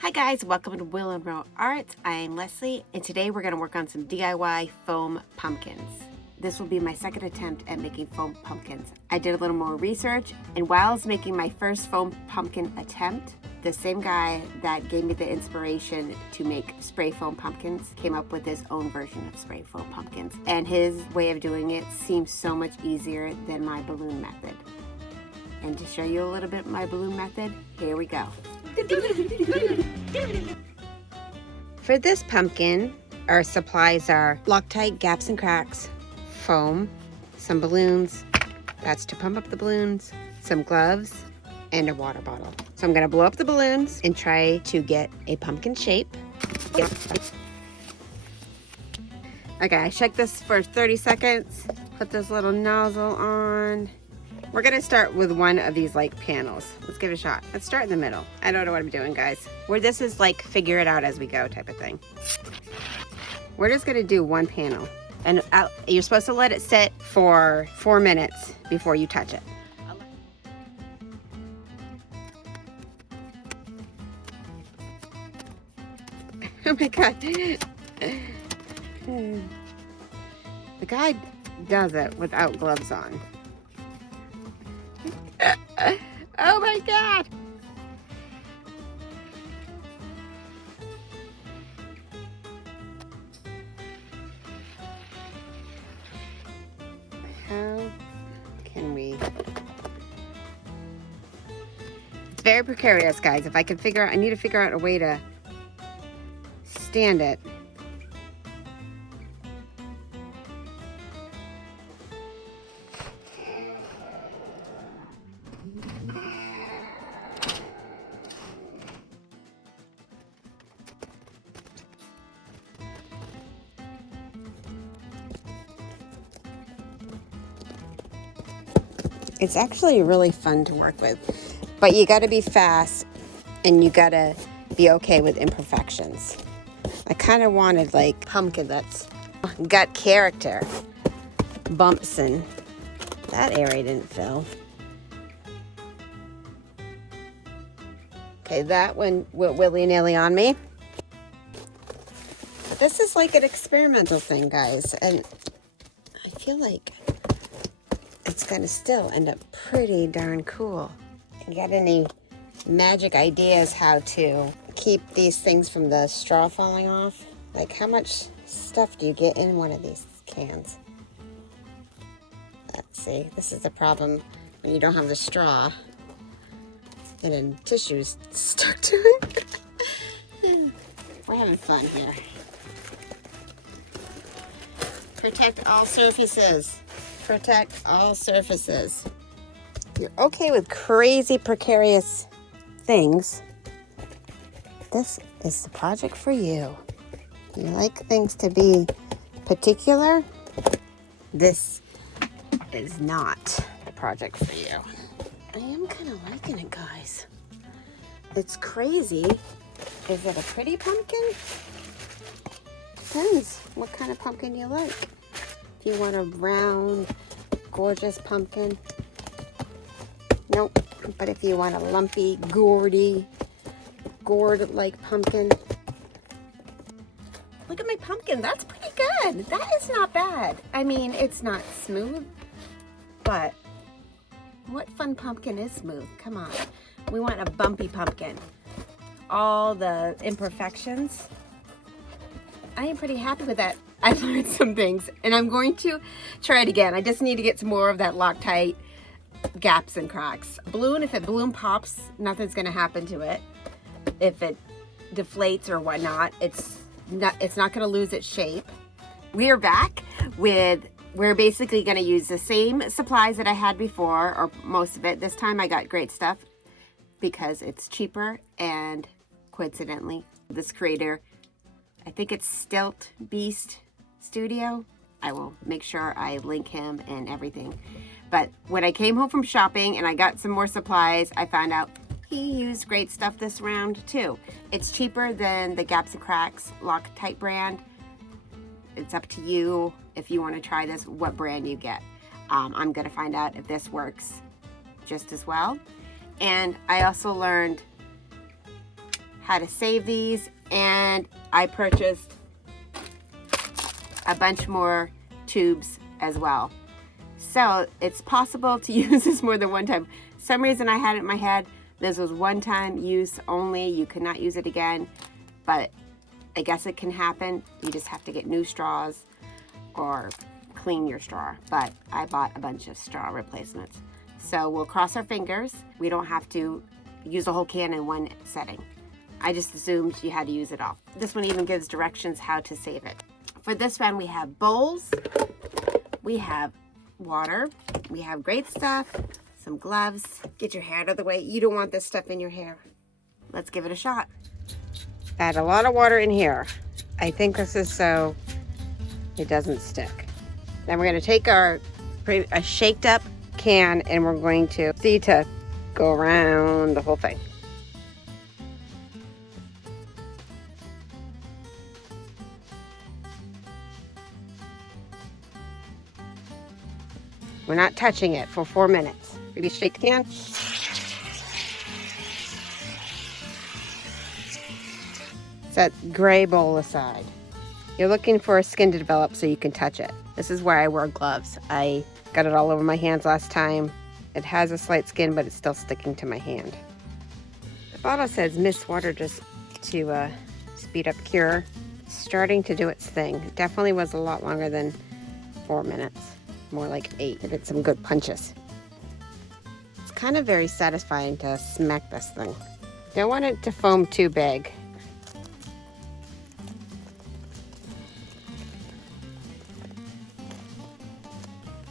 Hi guys, welcome to Will and Row Arts. I'm Leslie, and today we're going to work on some DIY foam pumpkins. This will be my second attempt at making foam pumpkins. I did a little more research, and while I was making my first foam pumpkin attempt, the same guy that gave me the inspiration to make spray foam pumpkins came up with his own version of spray foam pumpkins. And his way of doing it seems so much easier than my balloon method. And to show you a little bit of my balloon method, here we go. For this pumpkin, our supplies are Loctite, gaps and cracks, foam, some balloons, that's to pump up the balloons, some gloves, and a water bottle. So I'm gonna blow up the balloons and try to get a pumpkin shape. Okay, I checked this for 30 seconds, put this little nozzle on. We're gonna start with one of these like panels. Let's give it a shot. Let's start in the middle. I don't know what I'm doing, guys. Where this is like figure it out as we go type of thing. We're just gonna do one panel. And you're supposed to let it sit for 4 minutes before you touch it. Oh my God. The guy does it without gloves on. Oh my God! How can we? It's very precarious, guys. If I can figure out, I need to figure out a way to stand it. It's actually really fun to work with, but you gotta be fast and you gotta be okay with imperfections. I kind of wanted like pumpkin that's got character. Bumps and that area didn't fill. Okay, that one went willy-nilly on me. This is like an experimental thing, guys, and I feel like it's gonna still end up pretty darn cool. You got any magic ideas how to keep these things from the straw falling off? Like, how much stuff do you get in one of these cans? Let's see, this is the problem when you don't have the straw and then tissue's stuck to it. We're having fun here. Protect all surfaces. Protect all surfaces. If you're okay with crazy precarious things, this is the project for you. If you like things to be particular, this is not the project for you. I am kind of liking it, guys. It's crazy. Is it a pretty pumpkin? Depends what kind of pumpkin you like. If you want a round, gorgeous pumpkin, nope. But if you want a lumpy, gourd-like pumpkin, look at my pumpkin. That's pretty good. That is not bad. I mean, it's not smooth, but what fun pumpkin is smooth? Come on. We want a bumpy pumpkin. All the imperfections. I am pretty happy with that. I learned some things and I'm going to try it again. I just need to get some more of that Loctite gaps and cracks. Balloon, if a balloon pops, nothing's gonna happen to it. If it deflates or whatnot, it's not gonna lose its shape. We are back with, we're basically gonna use the same supplies that I had before, or most of it. This time I got great stuff because it's cheaper, and coincidentally, this creator, I think it's Stilt Beast Studio. I will make sure I link him and everything. But when I came home from shopping and I got some more supplies, I found out he used great stuff this round too. It's cheaper than the Gaps and Cracks Loctite brand. It's up to you if you want to try this, what brand you get. I'm gonna find out if this works just as well. And I also learned how to save these, and I purchased a bunch more tubes as well. So it's possible to use this more than one time. For some reason I had it in my head this was one time use only, you could not use it again, but I guess it can happen. You just have to get new straws or clean your straw. But I bought a bunch of straw replacements. So we'll cross our fingers. We don't have to use the whole can in one setting. I just assumed you had to use it all. This one even gives directions how to save it. For this one, we have bowls, we have water, we have great stuff, some gloves. Get your hair out of the way. You don't want this stuff in your hair. Let's give it a shot. Add a lot of water in here. I think this is so it doesn't stick. Then we're going to take a shaked up can and we're going to see to go around the whole thing. We're not touching it for 4 minutes. Maybe shake the can. Set gray bowl aside. You're looking for a skin to develop so you can touch it. This is where I wear gloves. I got it all over my hands last time. It has a slight skin, but it's still sticking to my hand. The bottle says mist water just to speed up cure. It's starting to do its thing. It definitely was a lot longer than 4 minutes. More like 8. It did some good punches. It's kind of very satisfying to smack this thing. Don't want it to foam too big.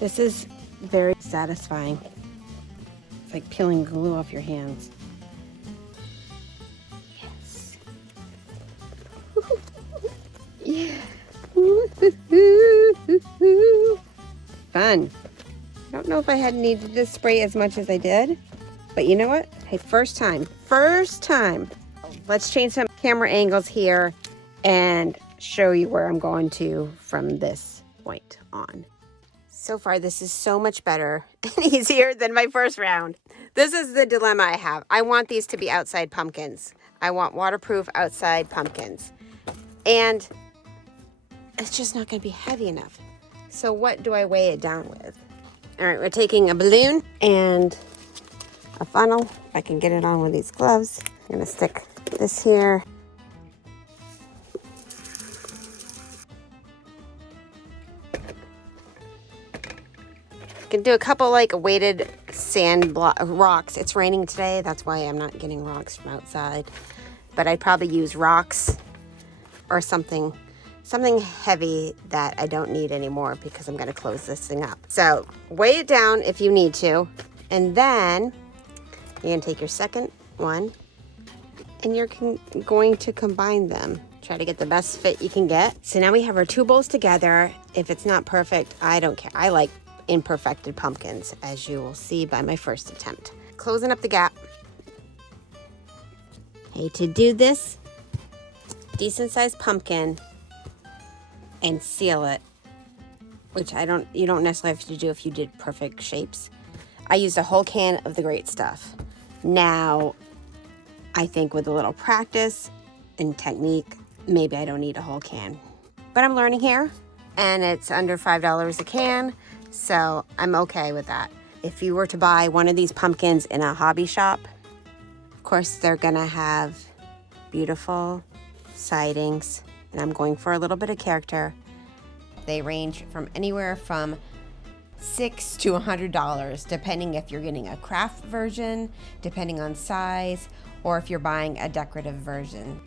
This is very satisfying. It's like peeling glue off your hands. Yes. Yeah. Fun. I don't know if I had needed to spray as much as I did, but you know what? Hey, first time. Let's change some camera angles here and show you where I'm going to from this point on. So far, this is so much better and easier than my first round. This is the dilemma I have. I want these to be outside pumpkins. I want waterproof outside pumpkins. And it's just not going to be heavy enough. So what do I weigh it down with? All right, we're taking a balloon and a funnel. If I can get it on with these gloves. I'm going to stick this here. Can do a couple like weighted sand rocks. It's raining today. That's why I'm not getting rocks from outside. But I'd probably use rocks or something heavy that I don't need anymore because I'm going to close this thing up. So weigh it down if you need to. And then you're going to take your second one and you're going to combine them. Try to get the best fit you can get. So now we have our two bowls together. If it's not perfect, I don't care. I like imperfected pumpkins, as you will see by my first attempt. Closing up the gap. Okay, to do this decent sized pumpkin and seal it, which you don't necessarily have to do if you did perfect shapes. I used a whole can of the great stuff. Now, I think with a little practice and technique, maybe I don't need a whole can. But I'm learning here, and it's under $5 a can. So I'm okay with that. If you were to buy one of these pumpkins in a hobby shop, of course they're gonna have beautiful sidings, and I'm going for a little bit of character. They range from anywhere from $6 to $100, depending if you're getting a craft version, depending on size, or if you're buying a decorative version.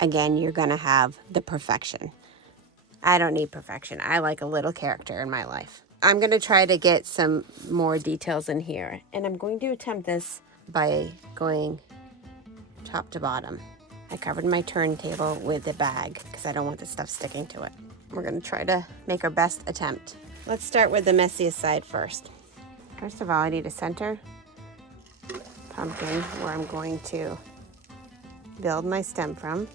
Again, you're gonna have the perfection. I don't need perfection. I like a little character in my life. I'm going to try to get some more details in here. And I'm going to attempt this by going top to bottom. I covered my turntable with a bag because I don't want the stuff sticking to it. We're going to try to make our best attempt. Let's start with the messiest side first. First of all, I need a center pumpkin where I'm going to build my stem from.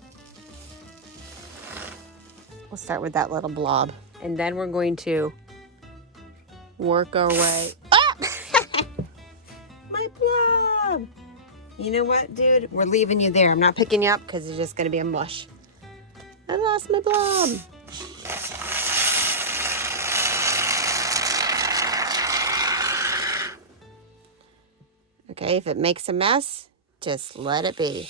We'll start with that little blob. And then we're going to work our way. Ah! My blob! You know what, dude? We're leaving you there. I'm not picking you up because it's just going to be a mush. I lost my blob. Okay, if it makes a mess, just let it be.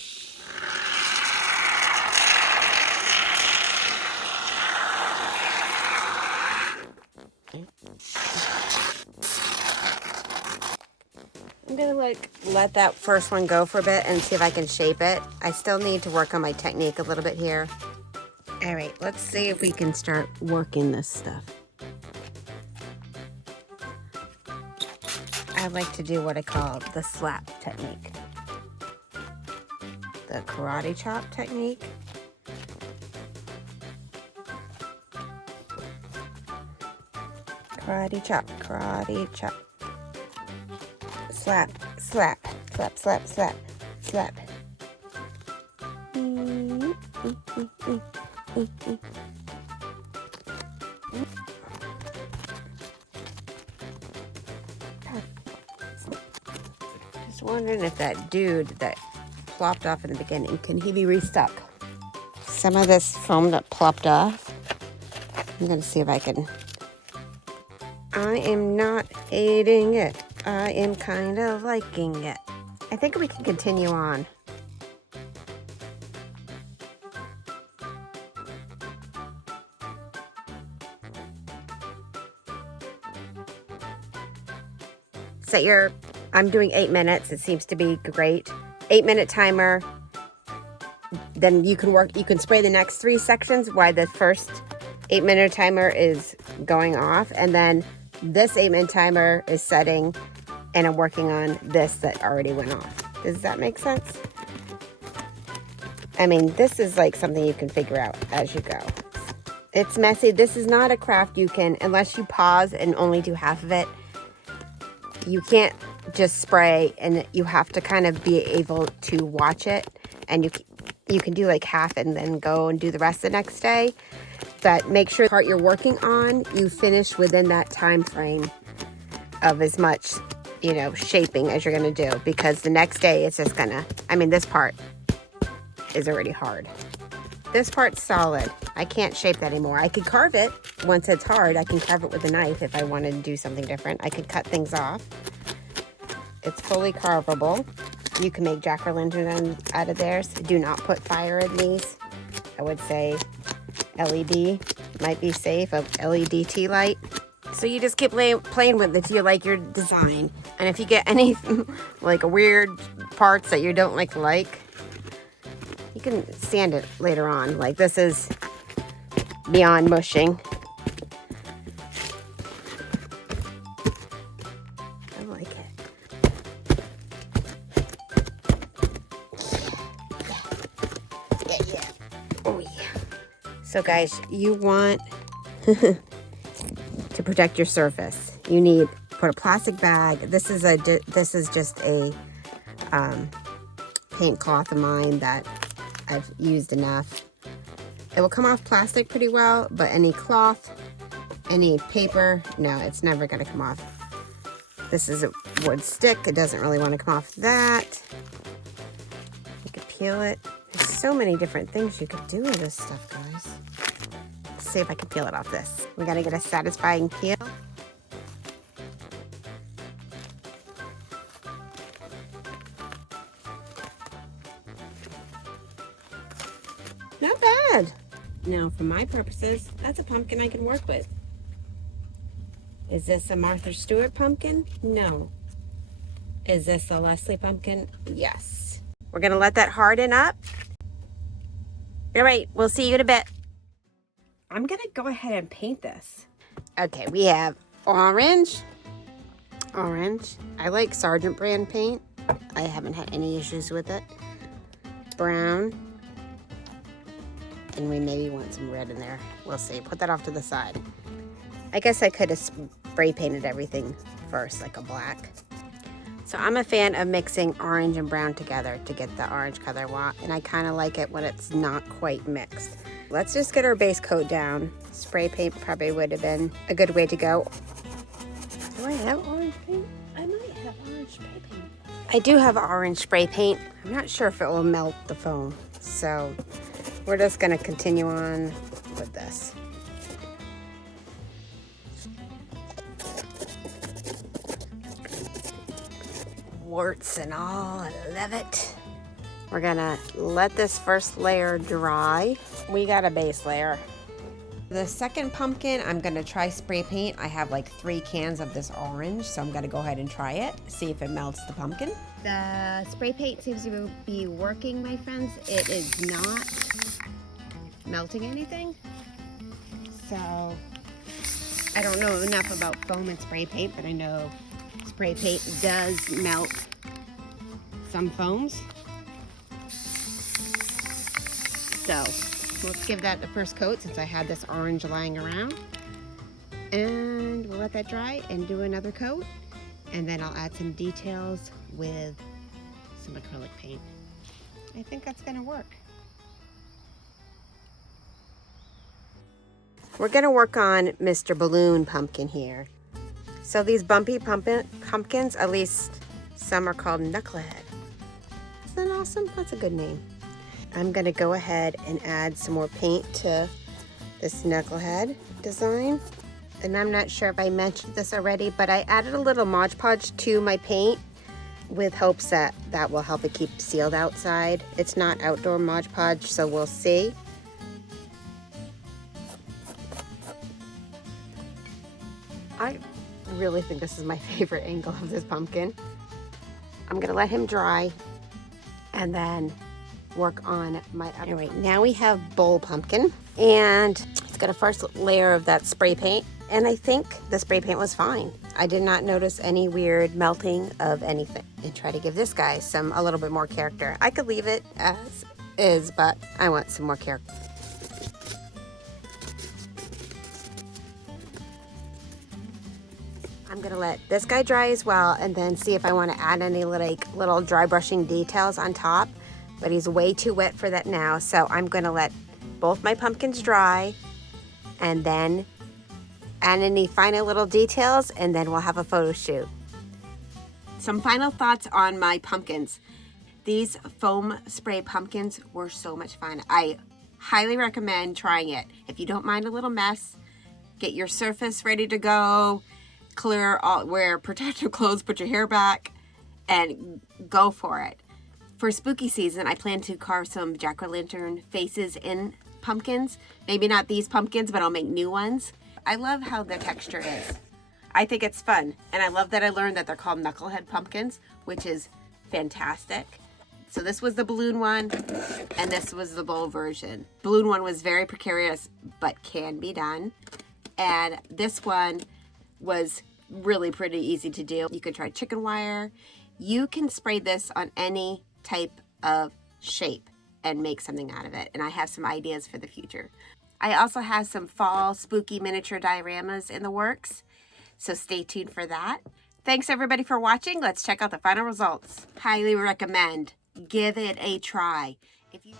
I'm gonna let that first one go for a bit and see if I can shape it. I still need to work on my technique a little bit here. All right, let's see if we can start working this stuff. I like to do what I call the slap technique. The karate chop technique. Karate chop, karate chop. Slap, slap, slap, slap, slap, slap. Just wondering if that dude that plopped off in the beginning, can he be restuck? Some of this foam that plopped off, I'm gonna see if I can. I am not hating it. I am kind of liking it. I think we can continue on. I'm doing 8 minutes. It seems to be great. 8-minute timer. Then you can spray the next 3 sections while the first 8-minute timer is going off. And then this 8-minute timer is setting and I'm working on this that already went off. Does that make sense? I mean, this is like something you can figure out as you go. It's messy. This is not a craft you can, unless you pause and only do half of it. You can't just spray, and you have to kind of be able to watch it, and you can do like half and then go and do the rest the next day. But make sure the part you're working on, you finish within that time frame of as much, shaping as you're going to do, because the next day it's just gonna, this part is already hard. This part's solid. I can't shape that anymore. I could carve it once it's hard. I can carve it with a knife if I wanted to do something different. I could cut things off. It's fully carvable. You can make jack-o'-lantern out of theirs. Do not put fire in these. I would say LED might be safe, a LED tea light. So you just keep playing with it if you like your design. And if you get any like weird parts that you don't like, you can sand it later on. Like this is beyond mushing. I like it. Yeah. Oh yeah. So guys, you want to protect your surface. You need put a plastic bag. This is just a paint cloth of mine that I've used enough. It will come off plastic pretty well, but any cloth, any paper, no, it's never going to come off. This is a wood stick. It doesn't really want to come off that. You could peel it. There's so many different things you could do with this stuff, guys. Let's see if I can peel it off this. We got to get a satisfying peel. Not bad. Now, for my purposes, that's a pumpkin I can work with. Is this a Martha Stewart pumpkin? No. Is this a Leslie pumpkin? Yes. We're going to let that harden up. All right, we'll see you in a bit. I'm going to go ahead and paint this. Okay, we have orange. I like Sargent brand paint. I haven't had any issues with it. Brown. And we maybe want some red in there. We'll see. Put that off to the side. I guess I could have spray painted everything first, like a black. So I'm a fan of mixing orange and brown together to get the orange color I want. And I kind of like it when it's not quite mixed. Let's just get our base coat down. Spray paint probably would have been a good way to go. Do I have orange paint? I might have Orange spray paint. I do have orange spray paint. I'm not sure if it will melt the foam. So we're just gonna continue on with this. Warts and all, I love it. We're gonna let this first layer dry. We got a base layer. The second pumpkin, I'm gonna try spray paint. I have like 3 cans of this orange, so I'm gonna go ahead and try it, see if it melts the pumpkin. The spray paint seems to be working, my friends. It is not melting anything. So, I don't know enough about foam and spray paint, but I know spray paint does melt some foams. So let's give that the first coat since I had this orange lying around. And we'll let that dry and do another coat. And then I'll add some details with some acrylic paint. I think that's gonna work. We're gonna work on Mr. Balloon Pumpkin here. So these bumpy pumpkins, at least some are called knucklehead. Isn't that awesome? That's a good name. I'm gonna go ahead and add some more paint to this knucklehead design. And I'm not sure if I mentioned this already, but I added a little Mod Podge to my paint with hopes that that will help it keep sealed outside. It's not outdoor Mod Podge, so we'll see. I really think this is my favorite angle of this pumpkin. I'm gonna let him dry and then work on my other. All right, now we have bowl pumpkin, and it's got a first layer of that spray paint, and I think the spray paint was fine. I did not notice any weird melting of anything. And try to give this guy a little bit more character. I could leave it as is, but I want some more character. I'm gonna let this guy dry as well, and then see if I want to add any little dry brushing details on top. But he's way too wet for that now, so I'm gonna let both my pumpkins dry and then add any final little details, and then we'll have a photo shoot. Some final thoughts on my pumpkins. These foam spray pumpkins were so much fun. I highly recommend trying it. If you don't mind a little mess, get your surface ready to go, wear protective clothes, put your hair back, and go for it. For spooky season, I plan to carve some jack-o'-lantern faces in pumpkins. Maybe not these pumpkins, but I'll make new ones. I love how the texture is. I think it's fun. And I love that I learned that they're called knucklehead pumpkins, which is fantastic. So this was the balloon one, and this was the bowl version. Balloon one was very precarious, but can be done. And this one was really pretty easy to do. You could try chicken wire. You can spray this on any type of shape and make something out of it. And I have some ideas for the future. I also have some fall spooky miniature dioramas in the works, so stay tuned for that. Thanks everybody for watching. Let's check out the final results. Highly recommend. Give it a try. If you